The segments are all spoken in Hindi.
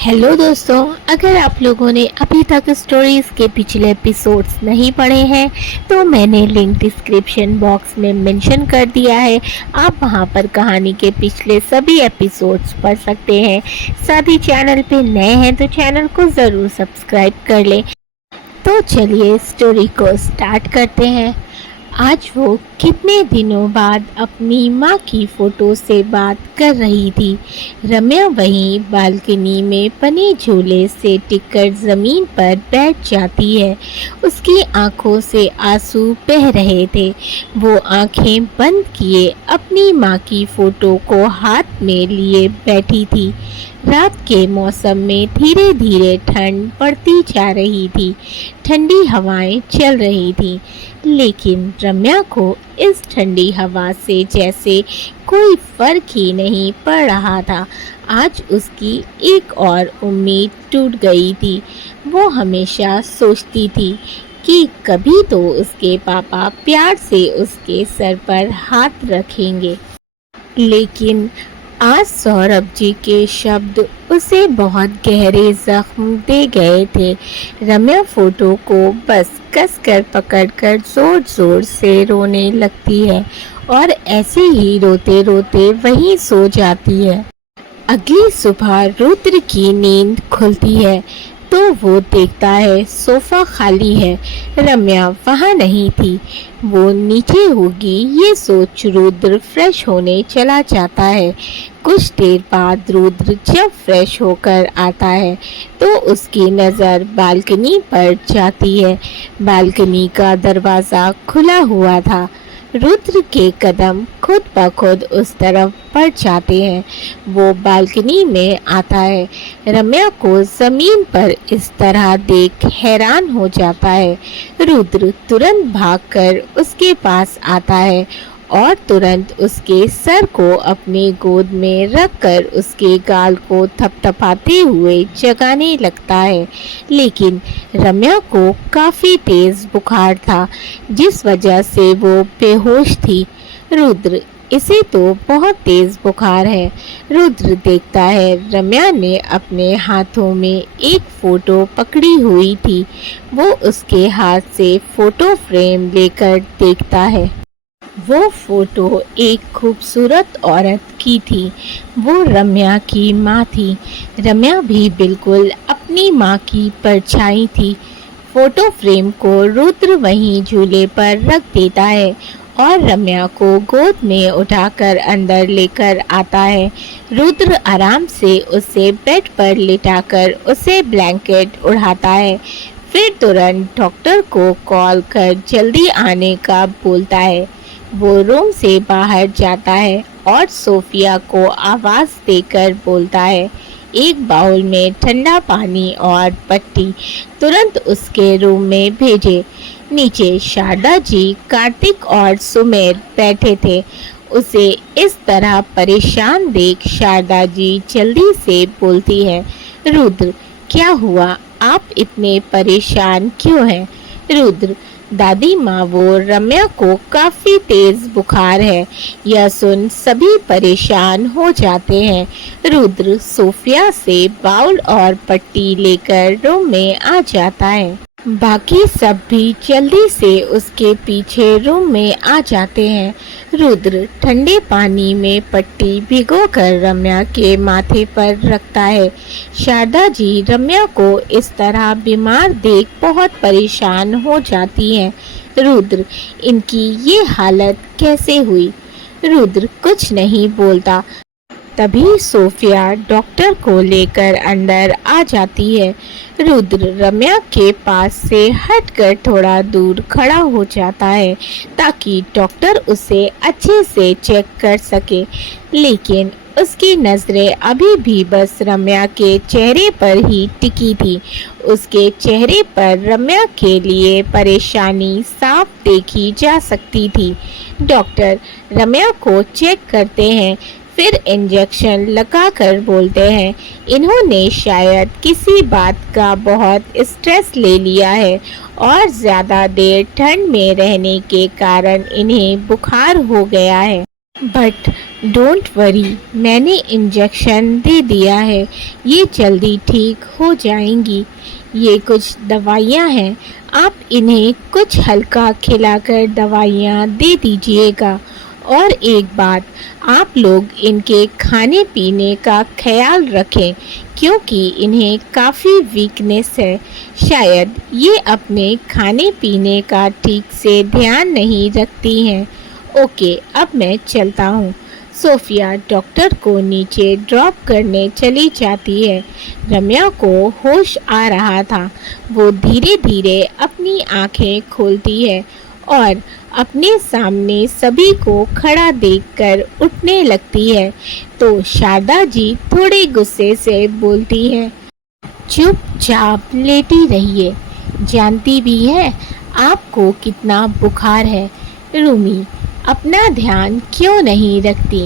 हेलो दोस्तों, अगर आप लोगों ने अभी तक स्टोरीज़ के पिछले एपिसोड्स नहीं पढ़े हैं तो मैंने लिंक डिस्क्रिप्शन बॉक्स में मेंशन कर दिया है। आप वहां पर कहानी के पिछले सभी एपिसोड्स पढ़ सकते हैं। साथ ही चैनल पे नए हैं तो चैनल को ज़रूर सब्सक्राइब कर लें। तो चलिए स्टोरी को स्टार्ट करते हैं। आज वो कितने दिनों बाद अपनी माँ की फ़ोटो से बात कर रही थी। रम्या वहीं बालकनी में बने झूले से टिककर ज़मीन पर बैठ जाती है। उसकी आंखों से आंसू बह रहे थे। वो आंखें बंद किए अपनी माँ की फ़ोटो को हाथ में लिए बैठी थी। रात के मौसम में धीरे धीरे ठंड पड़ती जा रही थी। ठंडी हवाएं चल रही थीं, लेकिन रम्या को इस ठंडी हवा से जैसे कोई फर्क ही नहीं पड़ रहा था। आज उसकी एक और उम्मीद टूट गई थी। वो हमेशा सोचती थी कि कभी तो उसके पापा प्यार से उसके सर पर हाथ रखेंगे, लेकिन आज सौरभ जी के शब्द उसे बहुत गहरे जख्म दे गए थे। रम्या फोटो को बस कसकर पकड़कर जोर जोर से रोने लगती है और ऐसे ही रोते रोते वहीं सो जाती है। अगली सुबह रुद्र की नींद खुलती है तो वो देखता है सोफा खाली है। रम्या वहाँ नहीं थी। वो नीचे होगी ये सोच रुद्र फ्रेश होने चला जाता है। कुछ देर बाद रुद्र जब फ्रेश होकर आता है तो उसकी नज़र बालकनी पर जाती है। बालकनी का दरवाज़ा खुला हुआ था। रुद्र के कदम खुद ब खुद उस तरफ बढ़ जाते हैं। वो बालकनी में आता है। रम्या को ज़मीन पर इस तरह देख हैरान हो जाता है। रुद्र तुरंत भागकर उसके पास आता है और तुरंत उसके सर को अपने गोद में रखकर उसके गाल को थपथपाते हुए जगाने लगता है। लेकिन रम्या को काफ़ी तेज़ बुखार था, जिस वजह से वो बेहोश थी। रुद्र, इसे तो बहुत तेज़ बुखार है। रुद्र देखता है रम्या ने अपने हाथों में एक फ़ोटो पकड़ी हुई थी। वो उसके हाथ से फ़ोटो फ्रेम लेकर देखता है। वो फोटो एक खूबसूरत औरत की थी। वो रम्या की माँ थी। रम्या भी बिल्कुल अपनी माँ की परछाई थी। फोटो फ्रेम को रुद्र वहीं झूले पर रख देता है और रम्या को गोद में उठाकर अंदर लेकर आता है। रुद्र आराम से उसे बेड पर लिटाकर उसे ब्लैंकेट उड़ाता है। फिर तुरंत डॉक्टर को कॉल कर जल्दी आने का बोलता है। वो रूम से बाहर जाता है और सोफिया को आवाज़ देकर बोलता है, एक बाउल में ठंडा पानी और पट्टी तुरंत उसके रूम में भेजे। नीचे शारदा जी, कार्तिक और सुमेर बैठे थे। उसे इस तरह परेशान देख शारदा जी जल्दी से बोलती है, रुद्र क्या हुआ, आप इतने परेशान क्यों हैं? रुद्र, दादी माँ, वो रम्या को काफ़ी तेज़ बुखार है। यह सुन सभी परेशान हो जाते हैं। रुद्र सोफिया से बाउल और पट्टी लेकर रूम में आ जाता है। बाकी सब भी जल्दी से उसके पीछे रूम में आ जाते हैं। रुद्र ठंडे पानी में पट्टी भिगोकर रम्या के माथे पर रखता है। शारदा जी रम्या को इस तरह बीमार देख बहुत परेशान हो जाती हैं। रुद्र, इनकी ये हालत कैसे हुई? रुद्र कुछ नहीं बोलता। तभी सोफिया डॉक्टर को लेकर अंदर आ जाती है। रुद्र रम्या के पास से हटकर थोड़ा दूर खड़ा हो जाता है ताकि डॉक्टर उसे अच्छे से चेक कर सके, लेकिन उसकी नज़रें अभी भी बस रम्या के चेहरे पर ही टिकी थी। उसके चेहरे पर रम्या के लिए परेशानी साफ देखी जा सकती थी। डॉक्टर रम्या को चेक करते हैं, फिर इंजेक्शन लगाकर बोलते हैं, इन्होंने शायद किसी बात का बहुत स्ट्रेस ले लिया है और ज़्यादा देर ठंड में रहने के कारण इन्हें बुखार हो गया है। बट डोंट वरी, मैंने इंजेक्शन दे दिया है, ये जल्दी ठीक हो जाएंगी। ये कुछ दवाइयाँ हैं, आप इन्हें कुछ हल्का खिलाकर दवाइयाँ दे दीजिएगा। और एक बात, आप लोग इनके खाने पीने का ख्याल रखें क्योंकि इन्हें काफ़ी वीकनेस है। शायद ये अपने खाने पीने का ठीक से ध्यान नहीं रखती हैं। ओके, अब मैं चलता हूँ। सोफिया डॉक्टर को नीचे ड्रॉप करने चली जाती है। रम्या को होश आ रहा था। वो धीरे धीरे अपनी आंखें खोलती है और अपने सामने सभी को खड़ा देखकर उठने लगती है। तो शारदा जी थोड़े गुस्से से बोलती है, चुपचाप लेटी रहिए, जानती भी है आपको कितना बुखार है। रूमी, अपना ध्यान क्यों नहीं रखती?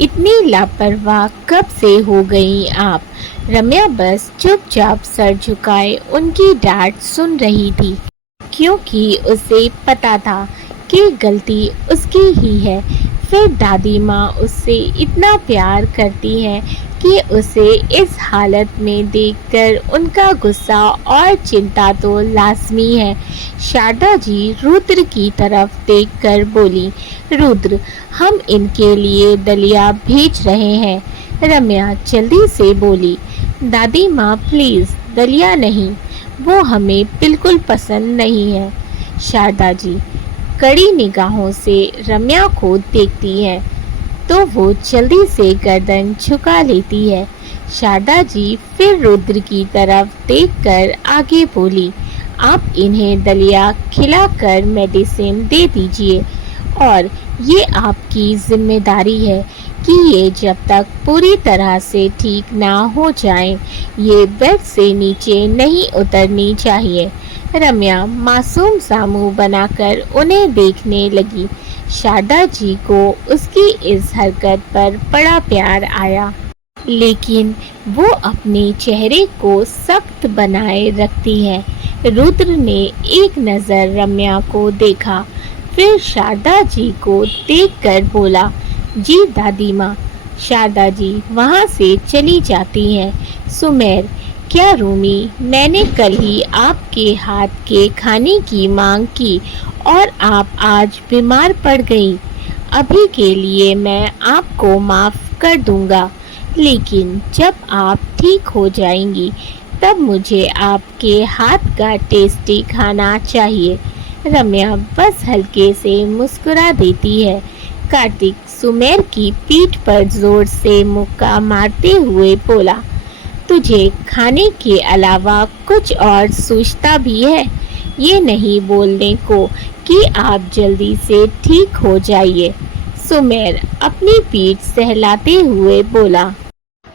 इतनी लापरवाह कब से हो गई आप? रम्या बस चुपचाप सर झुकाए उनकी डांट सुन रही थी क्योंकि उसे पता था कि गलती उसकी ही है। फिर दादी माँ उससे इतना प्यार करती है कि उसे इस हालत में देखकर उनका गुस्सा और चिंता तो लाजमी है। शारदा जी रुद्र की तरफ देखकर बोली, रुद्र, हम इनके लिए दलिया भेज रहे हैं। रम्या जल्दी से बोली, दादी माँ प्लीज़, दलिया नहीं, वो हमें बिल्कुल पसंद नहीं है। शारदा जी कड़ी निगाहों से रम्या को देखती है तो वो जल्दी से गर्दन झुका लेती है। शारदा जी फिर रुद्र की तरफ देखकर आगे बोली, आप इन्हें दलिया खिलाकर मेडिसिन दे दीजिए और ये आपकी जिम्मेदारी है कि ये जब तक पूरी तरह से ठीक ना हो जाएं, ये बेड से नीचे नहीं उतरनी चाहिए। रम्या मासूम सा मुंह बनाकर उन्हें देखने लगी। शारदा जी को उसकी इस हरकत पर बड़ा प्यार आया, लेकिन वो अपने चेहरे को सख्त बनाए रखती है। रुद्र ने एक नज़र रम्या को देखा, फिर शारदा जी को देखकर बोला, जी दादी माँ। शारदा जी वहाँ से चली जाती हैं। सुमेर, क्या रूमी, मैंने कल ही आपके हाथ के खाने की मांग की और आप आज बीमार पड़ गई। अभी के लिए मैं आपको माफ़ कर दूंगा, लेकिन जब आप ठीक हो जाएंगी तब मुझे आपके हाथ का टेस्टी खाना चाहिए। रम्या बस हल्के से मुस्कुरा देती है। कार्तिक सुमेर की पीठ पर जोर से मुक्का मारते हुए बोला, तुझे खाने के अलावा कुछ और सोचता भी है? ये नहीं बोलने को कि आप जल्दी से ठीक हो जाइए। सुमेर अपनी पीठ सहलाते हुए बोला,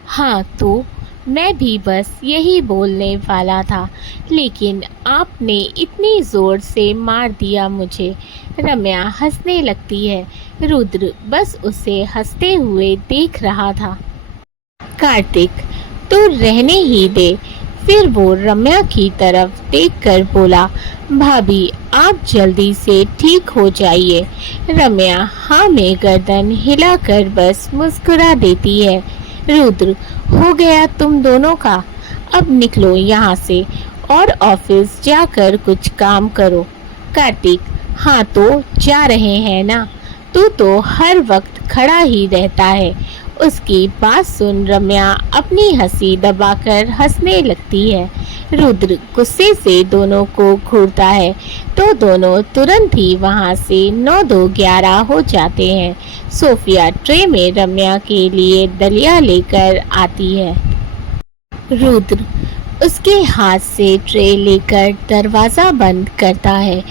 हाँ तो मैं भी बस यही बोलने वाला था, लेकिन आपने इतनी ज़ोर से मार दिया मुझे। रम्या हंसने लगती है। रुद्र बस उसे हंसते हुए देख रहा था। कार्तिक, तो रहने ही दे। फिर वो रम्या की तरफ देखकर बोला, भाभी आप जल्दी से ठीक हो जाइए। रम्या हाँ में गर्दन हिलाकर बस मुस्कुरा देती है। रुद्र, हो गया तुम दोनों का, अब निकलो यहाँ से और ऑफिस जाकर कुछ काम करो। कार्तिक, हाँ तो जा रहे हैं ना, तू तो हर वक्त खड़ा ही रहता है। उसकी बात सुन रम्या अपनी हंसी दबाकर हंसने लगती है। रुद्र गुस्से से दोनों को घूरता है तो दोनों तुरंत ही वहां से 9-2-11 हो जाते हैं। सोफिया ट्रे में रम्या के लिए दलिया लेकर आती है। रुद्र उसके हाथ से ट्रे लेकर दरवाज़ा बंद करता है,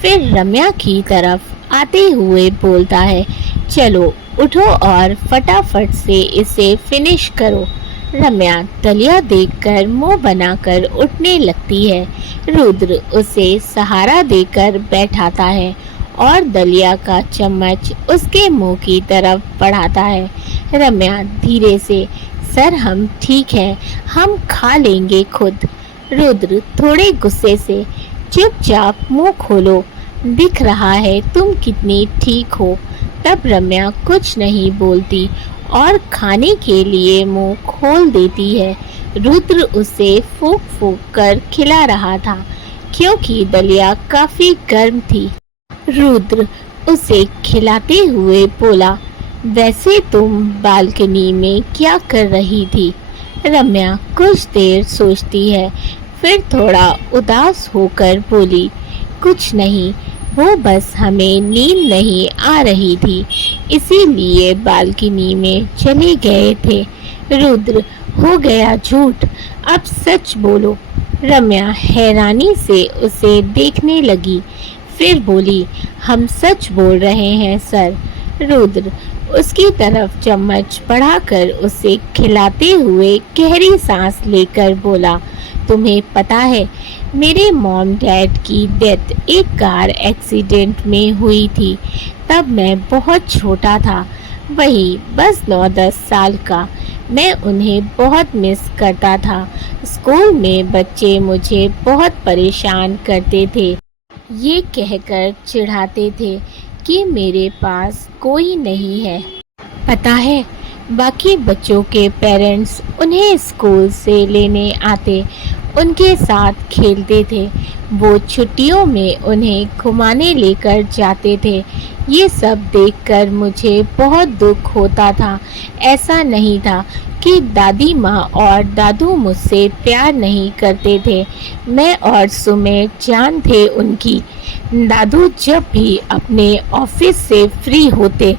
फिर रम्या की तरफ आते हुए बोलता है, चलो उठो और फटाफट से इसे फिनिश करो। रम्या दलिया देखकर मुंह बनाकर उठने लगती है। रुद्र उसे सहारा देकर बैठाता है और दलिया का चम्मच उसके मुंह की तरफ बढ़ाता है। रम्या धीरे से, सर हम ठीक हैं, हम खा लेंगे खुद। रुद्र थोड़े गुस्से से, चुपचाप मुंह खोलो, दिख रहा है तुम कितनी ठीक हो। तब रम्या कुछ नहीं बोलती और खाने के लिए मुंह खोल देती है। रुद्र उसे फूंक फूंक कर खिला रहा था क्योंकि दलिया काफी गर्म थी। रुद्र उसे खिलाते हुए बोला, वैसे तुम बालकनी में क्या कर रही थी? रम्या कुछ देर सोचती है, फिर थोड़ा उदास होकर बोली, कुछ नहीं, वो बस हमें नींद नहीं आ रही थी, इसीलिए बालकनी में चले गए थे। रुद्र, हो गया झूठ, अब सच बोलो। रम्या हैरानी से उसे देखने लगी, फिर बोली, हम सच बोल रहे हैं सर। रुद्र उसकी तरफ चम्मच बढ़ाकर उसे खिलाते हुए गहरी सांस लेकर बोला, तुम्हें पता है मेरे मॉम डैड की डेथ एक कार एक्सीडेंट में हुई थी। तब मैं बहुत छोटा था, वही बस 9-10 साल का। मैं उन्हें बहुत मिस करता था। स्कूल में बच्चे मुझे बहुत परेशान करते थे, ये कहकर चिढ़ाते थे कि मेरे पास कोई नहीं है। पता है, बाकी बच्चों के पेरेंट्स उन्हें स्कूल से लेने आते, उनके साथ खेलते थे, वो छुट्टियों में उन्हें घुमाने लेकर जाते थे। ये सब देखकर मुझे बहुत दुख होता था। ऐसा नहीं था कि दादी माँ और दादू मुझसे प्यार नहीं करते थे। मैं और सुमेर जान थे उनकी। दादू जब भी अपने ऑफिस से फ्री होते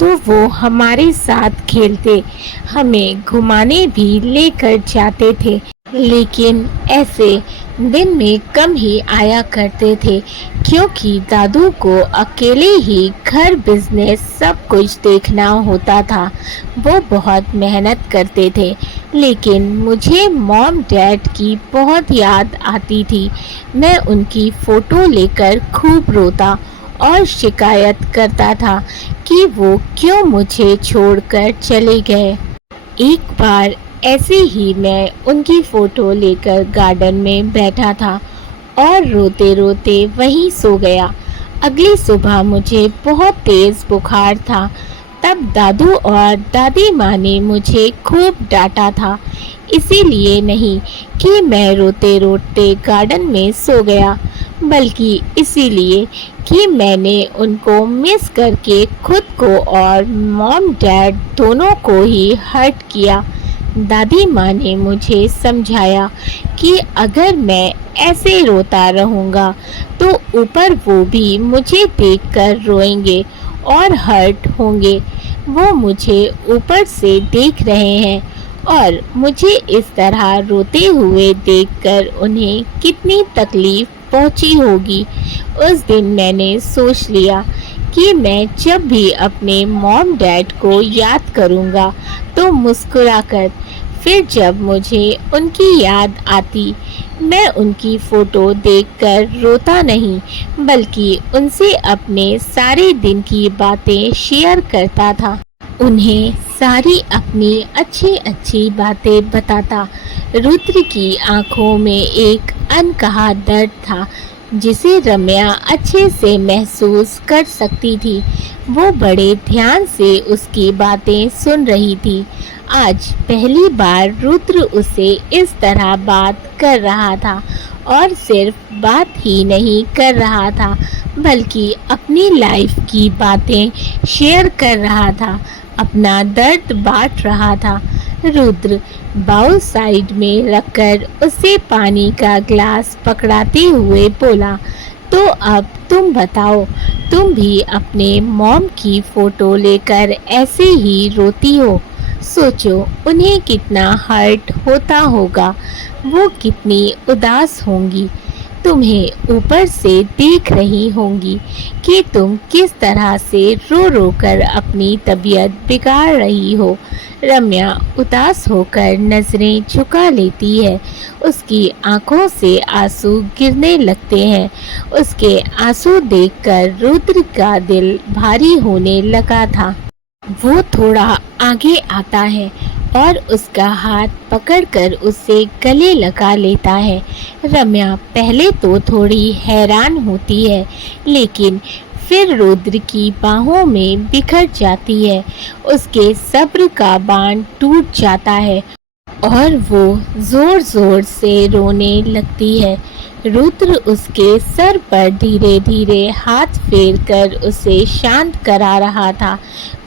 तो वो हमारे साथ खेलते, हमें घुमाने भी लेकर जाते थे, लेकिन ऐसे दिन में कम ही आया करते थे क्योंकि दादू को अकेले ही घर बिजनेस सब कुछ देखना होता था। वो बहुत मेहनत करते थे, लेकिन मुझे मॉम डैड की बहुत याद आती थी। मैं उनकी फ़ोटो लेकर खूब रोता और शिकायत करता था कि वो क्यों मुझे छोड़कर चले गए। एक बार ऐसे ही मैं उनकी फ़ोटो लेकर गार्डन में बैठा था और रोते रोते वहीं सो गया। अगली सुबह मुझे बहुत तेज़ बुखार था। तब दादू और दादी माँ ने मुझे खूब डांटा था, इसीलिए नहीं कि मैं रोते रोते गार्डन में सो गया, बल्कि इसीलिए कि मैंने उनको मिस करके खुद को और मॉम डैड दोनों को ही हर्ट किया। दादी माँ ने मुझे समझाया कि अगर मैं ऐसे रोता रहूँगा तो ऊपर वो भी मुझे देखकर रोएंगे और हर्ट होंगे। वो मुझे ऊपर से देख रहे हैं और मुझे इस तरह रोते हुए देखकर उन्हें कितनी तकलीफ पहुंची होगी। उस दिन मैंने सोच लिया कि मैं जब भी अपने मॉम डैड को याद करूँगा तो मुस्कुराकर, फिर जब मुझे उनकी याद आती मैं उनकी फ़ोटो देखकर रोता नहीं, बल्कि उनसे अपने सारे दिन की बातें शेयर करता था। उन्हें सारी अपनी अच्छी अच्छी बातें बताता। रुद्र की आंखों में एक अनकहा दर्द था जिसे रम्या अच्छे से महसूस कर सकती थी। वो बड़े ध्यान से उसकी बातें सुन रही थी। आज पहली बार रुद्र उसे इस तरह बात कर रहा था, और सिर्फ बात ही नहीं कर रहा था बल्कि अपनी लाइफ की बातें शेयर कर रहा था, अपना दर्द बांट रहा था। रुद्र बाउल साइड में रखकर उसे पानी का ग्लास पकड़ाते हुए बोला, तो अब तुम बताओ, तुम भी अपने मॉम की फ़ोटो लेकर ऐसे ही रोती हो? सोचो उन्हें कितना हर्ट होता होगा, वो कितनी उदास होंगी। तुम्हें ऊपर से देख रही होंगी कि तुम किस तरह से रो रो कर अपनी तबीयत बिगाड़ रही हो। रम्या उदास होकर नज़रें झुका लेती है। उसकी आंखों से आंसू गिरने लगते हैं। उसके आंसू देखकर रुद्र का दिल भारी होने लगा था। वो थोड़ा आगे आता है और उसका हाथ पकड़कर उसे गले लगा लेता है। रम्या पहले तो थोड़ी हैरान होती है, लेकिन फिर रुद्र की बाहों में बिखर जाती है। उसके सब्र का बांध टूट जाता है और वो जोर जोर से रोने लगती है। रुद्र उसके सर पर धीरे धीरे हाथ फेरकर उसे शांत करा रहा था।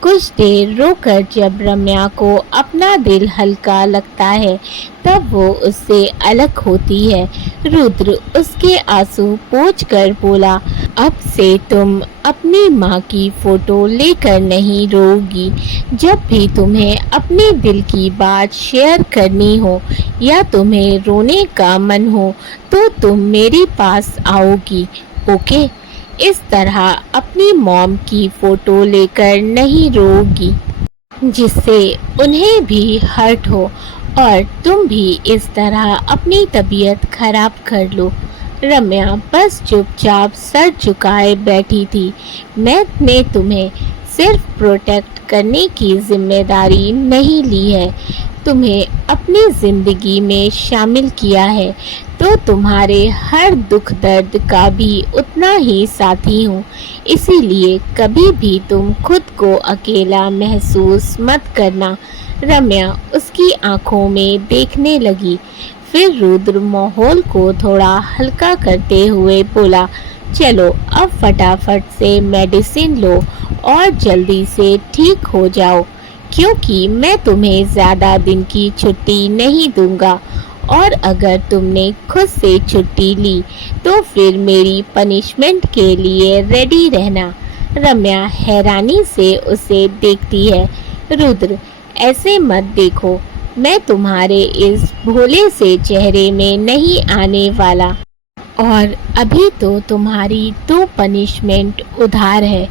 कुछ देर रोकर जब रम्या को अपना दिल हल्का लगता है तब वो उससे अलग होती है। रुद्र उसके आंसू पोंछ कर बोला, अब से तुम अपनी माँ की फोटो लेकर नहीं रोगी। जब भी तुम्हें अपने दिल की बात शेयर करनी हो या तुम्हें रोने का मन हो तो तुम मेरे पास आओगी, ओके? इस तरह अपनी मॉम की फोटो लेकर नहीं रोगी जिससे उन्हें भी हर्ट हो और तुम भी इस तरह अपनी तबीयत खराब कर लो। रम्या बस चुपचाप सर झुकाए बैठी थी। मैंने तुम्हें सिर्फ प्रोटेक्ट करने की जिम्मेदारी नहीं ली है, तुम्हें अपनी ज़िंदगी में शामिल किया है, तो तुम्हारे हर दुख दर्द का भी उतना ही साथी हूँ। इसीलिए कभी भी तुम खुद को अकेला महसूस मत करना। रम्या उसकी आंखों में देखने लगी। फिर रुद्र माहौल को थोड़ा हल्का करते हुए बोला, चलो अब फटाफट से मेडिसिन लो और जल्दी से ठीक हो जाओ, क्योंकि मैं तुम्हें ज़्यादा दिन की छुट्टी नहीं दूंगा और अगर तुमने खुद से छुट्टी ली तो फिर मेरी पनिशमेंट के लिए रेडी रहना। रम्या हैरानी से उसे देखती है। रुद्र, ऐसे मत देखो, मैं तुम्हारे इस भोले से चेहरे में नहीं आने वाला और अभी तो तुम्हारी 2 पनिशमेंट उधार है।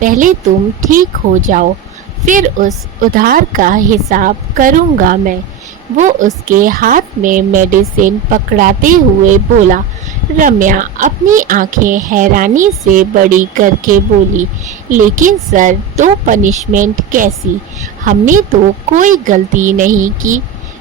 पहले तुम ठीक हो जाओ, फिर उस उधार का हिसाब करूँगा मैं। वो उसके हाथ में मेडिसिन पकड़ाते हुए बोला। रम्या अपनी आंखें हैरानी से बड़ी करके बोली, लेकिन सर 2 पनिशमेंट कैसी? हमने तो कोई गलती नहीं की।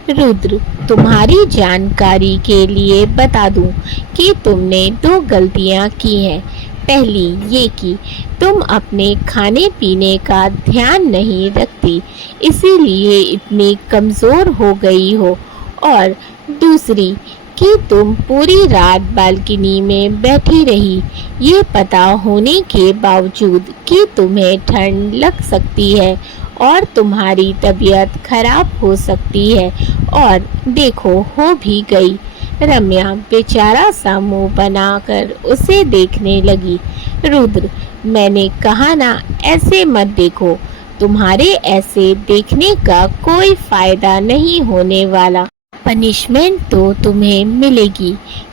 रुद्र, तुम्हारी जानकारी के लिए बता दूं कि तुमने 2 गलतियां की हैं। पहली ये कि तुम अपने खाने पीने का ध्यान नहीं रखती, इसीलिए इतनी कमज़ोर हो गई हो, और दूसरी कि तुम पूरी रात बालकनी में बैठी रही, ये पता होने के बावजूद कि तुम्हें ठंड लग सकती है और तुम्हारी तबीयत खराब हो सकती है, और देखो हो भी गई। रम्या बेचारा सा मुंह बनाकर उसे देखने लगी। रुद्र, मैंने कहा ना, ऐसे मत देखो, तुम्हारे ऐसे देखने का कोई फायदा नहीं होने वाला। पनिशमेंट तो तुम्हें मिलेगी,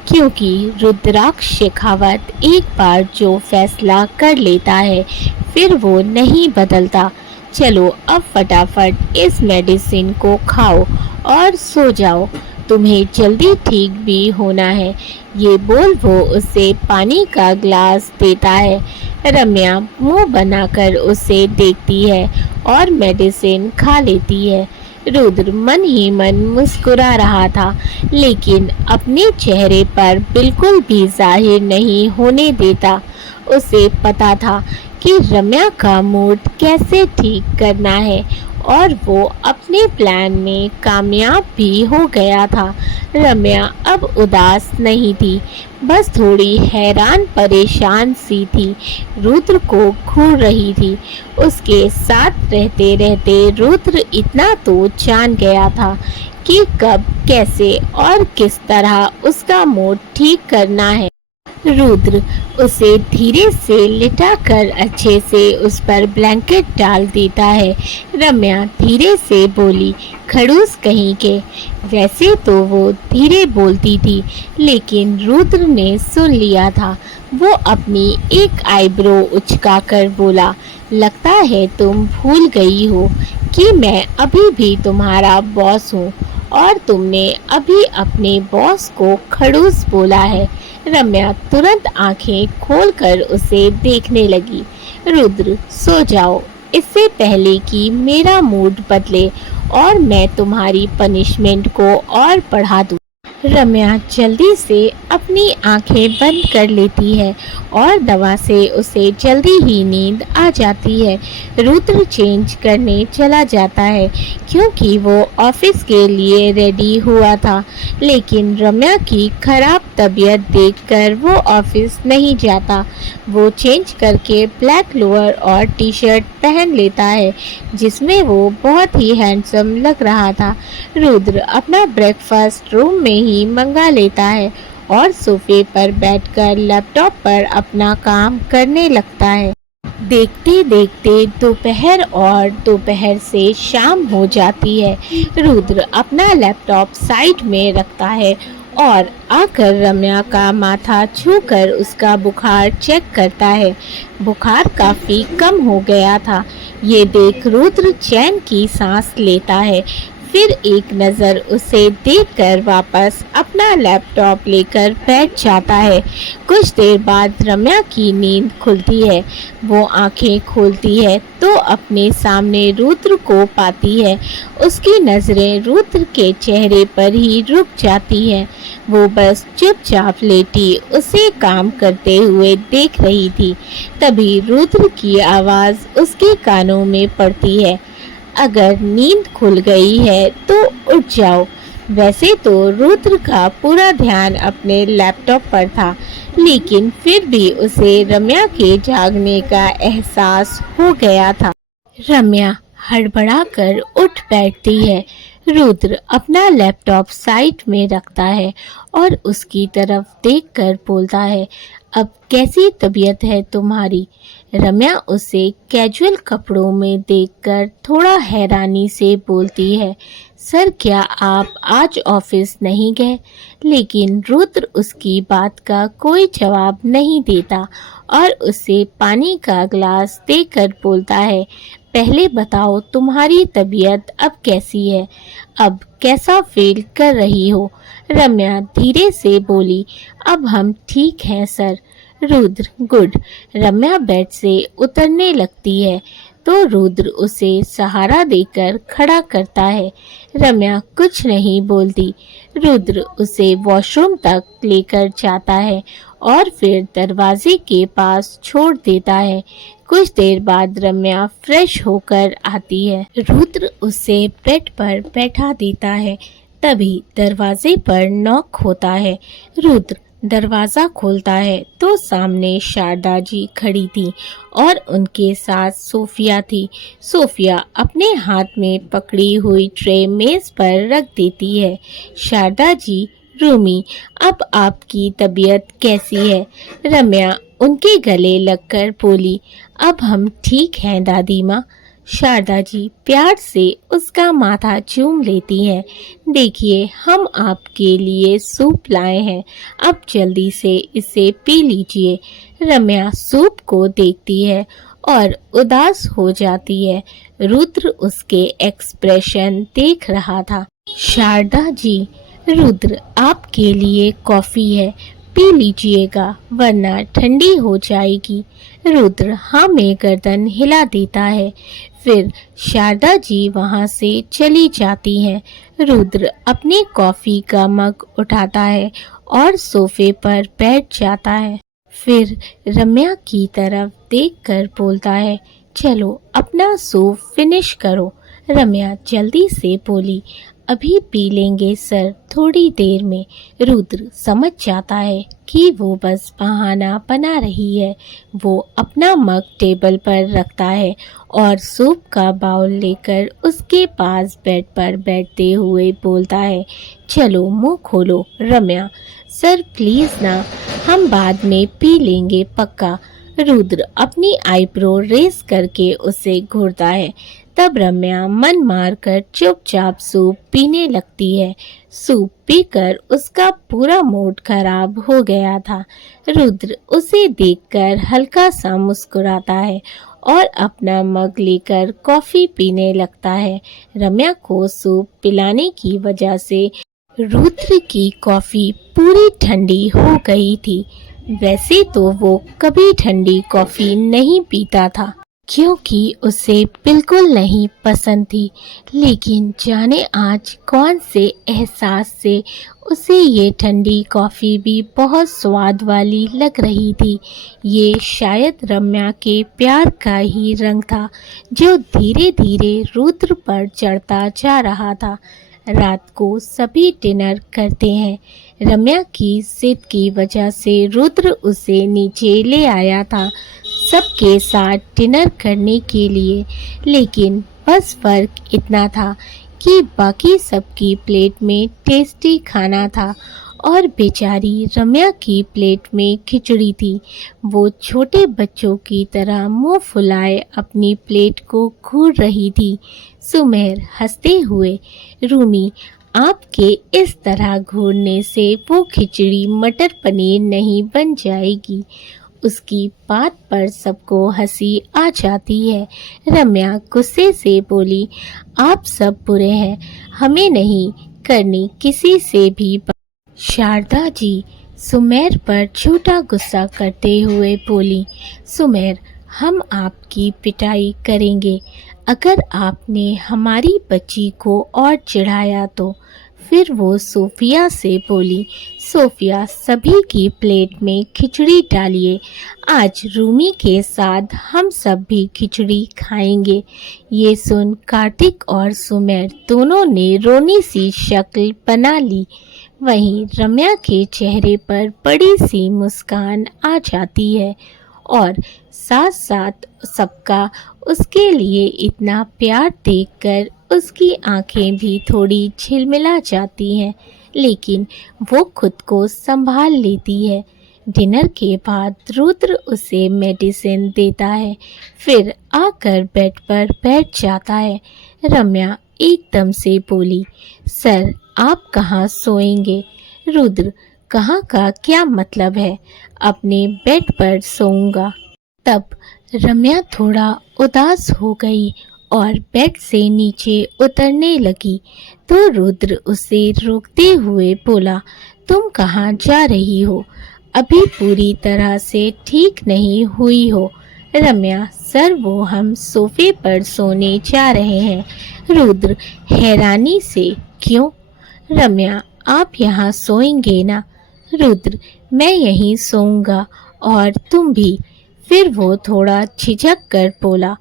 क्योंकि रुद्राक्ष शेखावत एक बार जो फैसला कर लेता है फिर वो नहीं बदलता। चलो अब फटाफट इस मेडिसिन को खाओ और सो जाओ, तुम्हें जल्दी ठीक भी होना है। ये बोल वो उसे पानी का ग्लास देता है। रम्या मुंह बनाकर उसे देखती है और मेडिसिन खा लेती है। रुद्र मन ही मन मुस्कुरा रहा था, लेकिन अपने चेहरे पर बिल्कुल भी जाहिर नहीं होने देता। उसे पता था कि रम्या का मूड कैसे ठीक करना है और वो अपने प्लान में कामयाब भी हो गया था। रम्या अब उदास नहीं थी, बस थोड़ी हैरान परेशान सी थी। रुद्र को घूर रही थी। उसके साथ रहते रहते रुद्र इतना तो जान गया था कि कब, कैसे और किस तरह उसका मूड ठीक करना है। रुद्र उसे धीरे से लिटाकर अच्छे से उस पर ब्लैंकेट डाल देता है। रम्या धीरे से बोली, खड़ूस कहीं के। वैसे तो वो धीरे बोलती थी, लेकिन रुद्र ने सुन लिया था। वो अपनी एक आईब्रो उचकाकर बोला, लगता है तुम भूल गई हो कि मैं अभी भी तुम्हारा बॉस हूँ और तुमने अभी अपने बॉस को खड़ूस बोला है। रम्या तुरंत आंखें खोलकर उसे देखने लगी। रुद्र, सो जाओ, इससे पहले कि मेरा मूड बदले और मैं तुम्हारी पनिशमेंट को और बढ़ा दूं। रम्या जल्दी से अपनी आंखें बंद कर लेती है और दवा से उसे जल्दी ही नींद आ जाती है। रुद्र चेंज करने चला जाता है क्योंकि वो ऑफिस के लिए रेडी हुआ था, लेकिन रम्या की खराब तबीयत देखकर वो ऑफिस नहीं जाता। वो चेंज करके ब्लैक लोअर और टी शर्ट पहन लेता है जिसमें वो बहुत ही हैंडसम लग रहा था। रुद्र अपना ब्रेकफास्ट रूम में ही मंगा लेता है और सोफे पर बैठकर लैपटॉप पर अपना काम करने लगता है। देखते देखते दोपहर और दोपहर से शाम हो जाती है। रुद्र अपना लैपटॉप साइड में रखता है और आकर रम्या का माथा छूकर उसका बुखार चेक करता है। बुखार काफ़ी कम हो गया था। ये देख रुद्र चैन की सांस लेता है, फिर एक नज़र उसे देखकर वापस अपना लैपटॉप लेकर बैठ जाता है। कुछ देर बाद रम्या की नींद खुलती है। वो आंखें खोलती है तो अपने सामने रुद्र को पाती है। उसकी नज़रें रुद्र के चेहरे पर ही रुक जाती हैं। वो बस चुपचाप लेटी उसे काम करते हुए देख रही थी। तभी रुद्र की आवाज़ उसके कानों में पड़ती है, अगर नींद खुल गई है तो उठ जाओ। वैसे तो रुद्र का पूरा ध्यान अपने लैपटॉप पर था, लेकिन फिर भी उसे रम्या के जागने का एहसास हो गया था। रम्या हड़बड़ाकर उठ बैठती है। रुद्र अपना लैपटॉप साइड में रखता है और उसकी तरफ देखकर बोलता है, अब कैसी तबीयत है तुम्हारी? रम्या उसे कैजुअल कपड़ों में देखकर थोड़ा हैरानी से बोलती है, सर क्या आप आज ऑफिस नहीं गए? लेकिन रुद्र उसकी बात का कोई जवाब नहीं देता और उसे पानी का ग्लास देकर बोलता है, पहले बताओ तुम्हारी तबीयत अब कैसी है? अब कैसा फील कर रही हो? रम्या धीरे से बोली, अब हम ठीक हैं सर। रुद्र गुड। रम्या बेड से उतरने लगती है तो रुद्र उसे सहारा देकर खड़ा करता है। रम्या कुछ नहीं बोलती। रुद्र उसे वॉशरूम तक लेकर जाता है और फिर दरवाजे के पास छोड़ देता है। कुछ देर बाद रम्या फ्रेश होकर आती है। रुद्र उसे बेड पर बैठा देता है। तभी दरवाजे पर नॉक होता है। रुद्र दरवाज़ा खोलता है तो सामने शारदा जी खड़ी थी और उनके साथ सोफिया थी। सोफिया अपने हाथ में पकड़ी हुई ट्रे मेज़ पर रख देती है। शारदा जी, रूमी, अब आपकी तबीयत कैसी है? रम्या उनके गले लगकर बोली, अब हम ठीक हैं दादी माँ। शारदा जी प्यार से उसका माथा चूम लेती हैं। देखिए हम आपके लिए सूप लाए हैं, अब जल्दी से इसे पी लीजिए। रम्या सूप को देखती है और उदास हो जाती है। रुद्र उसके एक्सप्रेशन देख रहा था। शारदा जी, रुद्र आपके लिए कॉफ़ी है, पी लीजिएगा वरना ठंडी हो जाएगी। रुद्र हाँ में गर्दन हिला देता है। फिर शारदा जी वहाँ से चली जाती हैं। रुद्र अपनी कॉफ़ी का मग उठाता है और सोफे पर बैठ जाता है। फिर रम्या की तरफ देखकर बोलता है, चलो अपना सूप फिनिश करो। रम्या जल्दी से बोली, अभी पी लेंगे सर, थोड़ी देर में। रुद्र समझ जाता है कि वो बस बहाना बना रही है। वो अपना मग टेबल पर रखता है और सूप का बाउल लेकर उसके पास बेड पर बैठते हुए बोलता है, चलो मुंह खोलो रम्या। सर प्लीज़ ना, हम बाद में पी लेंगे पक्का। रुद्र अपनी आईब्रो रेस करके उसे घूरता है। तब रम्या मन मारकर चुपचाप सूप पीने लगती है। सूप पीकर उसका पूरा मूड खराब हो गया था। रुद्र उसे देखकर हल्का सा मुस्कुराता है और अपना मग लेकर कॉफ़ी पीने लगता है। रम्या को सूप पिलाने की वजह से रुद्र की कॉफ़ी पूरी ठंडी हो गई थी। वैसे तो वो कभी ठंडी कॉफ़ी नहीं पीता था। क्योंकि उसे बिल्कुल नहीं पसंद थी। लेकिन जाने आज कौन से एहसास से उसे ये ठंडी कॉफ़ी भी बहुत स्वाद वाली लग रही थी। ये शायद रम्या के प्यार का ही रंग था जो धीरे धीरे रुद्र पर चढ़ता जा रहा था। रात को सभी डिनर करते हैं। रम्या की जिद की वजह से रुद्र उसे नीचे ले आया था सबके साथ डिनर करने के लिए। लेकिन बस फर्क इतना था कि बाकी सबकी प्लेट में टेस्टी खाना था और बेचारी रम्या की प्लेट में खिचड़ी थी। वो छोटे बच्चों की तरह मुंह फुलाए अपनी प्लेट को घूर रही थी। सुमेर हंसते हुए, रूमी, आपके इस तरह घूरने से वो खिचड़ी मटर पनीर नहीं बन जाएगी। उसकी बात पर सबको हंसी आ जाती है। रम्या गुस्से से बोली, आप सब बुरे हैं, हमें नहीं करनी किसी से भी बात। शारदा जी सुमेर पर झूठा गुस्सा करते हुए बोली, सुमेर, हम आपकी पिटाई करेंगे अगर आपने हमारी बच्ची को और चिढ़ाया तो। फिर वो सोफिया से बोली, सोफिया, सभी की प्लेट में खिचड़ी डालिए। आज रूमी के साथ हम सब भी खिचड़ी खाएंगे। ये सुन कार्तिक और सुमेर दोनों ने रोनी सी शक्ल बना ली। वहीं रम्या के चेहरे पर बड़ी सी मुस्कान आ जाती है और साथ साथ सबका उसके लिए इतना प्यार देखकर उसकी आंखें भी थोड़ी झिलमिला जाती हैं। लेकिन वो खुद को संभाल लेती है। डिनर के बाद रुद्र उसे मेडिसिन देता है, फिर आकर बेड पर बैठ जाता है। रम्या एकदम से बोली, सर, आप कहाँ सोएंगे? रुद्र, कहाँ का क्या मतलब है? अपने बेड पर सोऊंगा। तब रम्या थोड़ा उदास हो गई और बेड से नीचे उतरने लगी तो रुद्र उसे रोकते हुए बोला, तुम कहाँ जा रही हो? अभी पूरी तरह से ठीक नहीं हुई हो। रम्या, सर, वो हम सोफे पर सोने जा रहे हैं। रुद्र हैरानी से, क्यों? रम्या, आप यहाँ सोएंगे ना? रुद्र, मैं यहीं सोऊंगा और तुम भी। फिर वो थोड़ा झिझक कर बोला,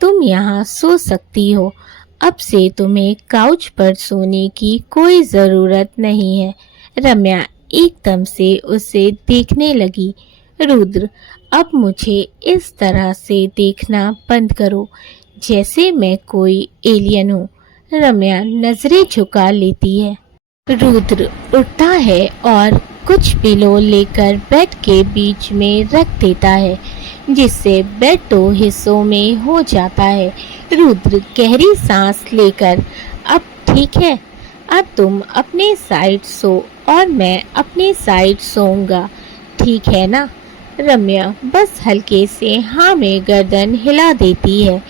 तुम यहाँ सो सकती हो, अब से तुम्हें काउच पर सोने की कोई ज़रूरत नहीं है। रम्या एकदम से उसे देखने लगी। रुद्र, अब मुझे इस तरह से देखना बंद करो जैसे मैं कोई एलियन हूँ। रम्या नजरें झुका लेती है। रुद्र उठता है और कुछ पिलो लेकर बेड के बीच में रख देता है जिससे बेड 2 हिस्सों में हो जाता है। रुद्र गहरी सांस लेकर, अब ठीक है, अब तुम अपने साइड सो और मैं अपने साइड सोऊंगा, ठीक है ना? रम्या बस हल्के से हाँ में गर्दन हिला देती है।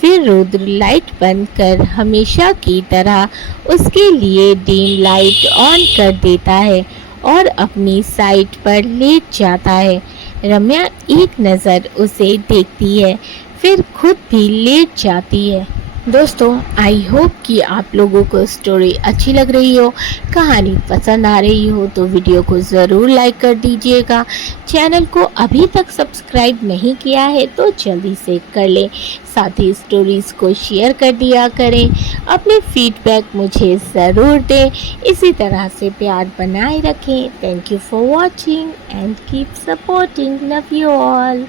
फिर रुद्र लाइट बंद कर हमेशा की तरह उसके लिए डिम लाइट ऑन कर देता है और अपनी साइड पर लेट जाता है। रम्या एक नज़र उसे देखती है, फिर खुद भी लेट जाती है। दोस्तों, आई होप कि आप लोगों को स्टोरी अच्छी लग रही हो, कहानी पसंद आ रही हो तो वीडियो को ज़रूर लाइक कर दीजिएगा। चैनल को अभी तक सब्सक्राइब नहीं किया है तो जल्दी से कर लें। साथ ही स्टोरीज़ को शेयर कर दिया करें। अपने फीडबैक मुझे ज़रूर दें। इसी तरह से प्यार बनाए रखें। Thank you for watching and keep supporting. Love you all.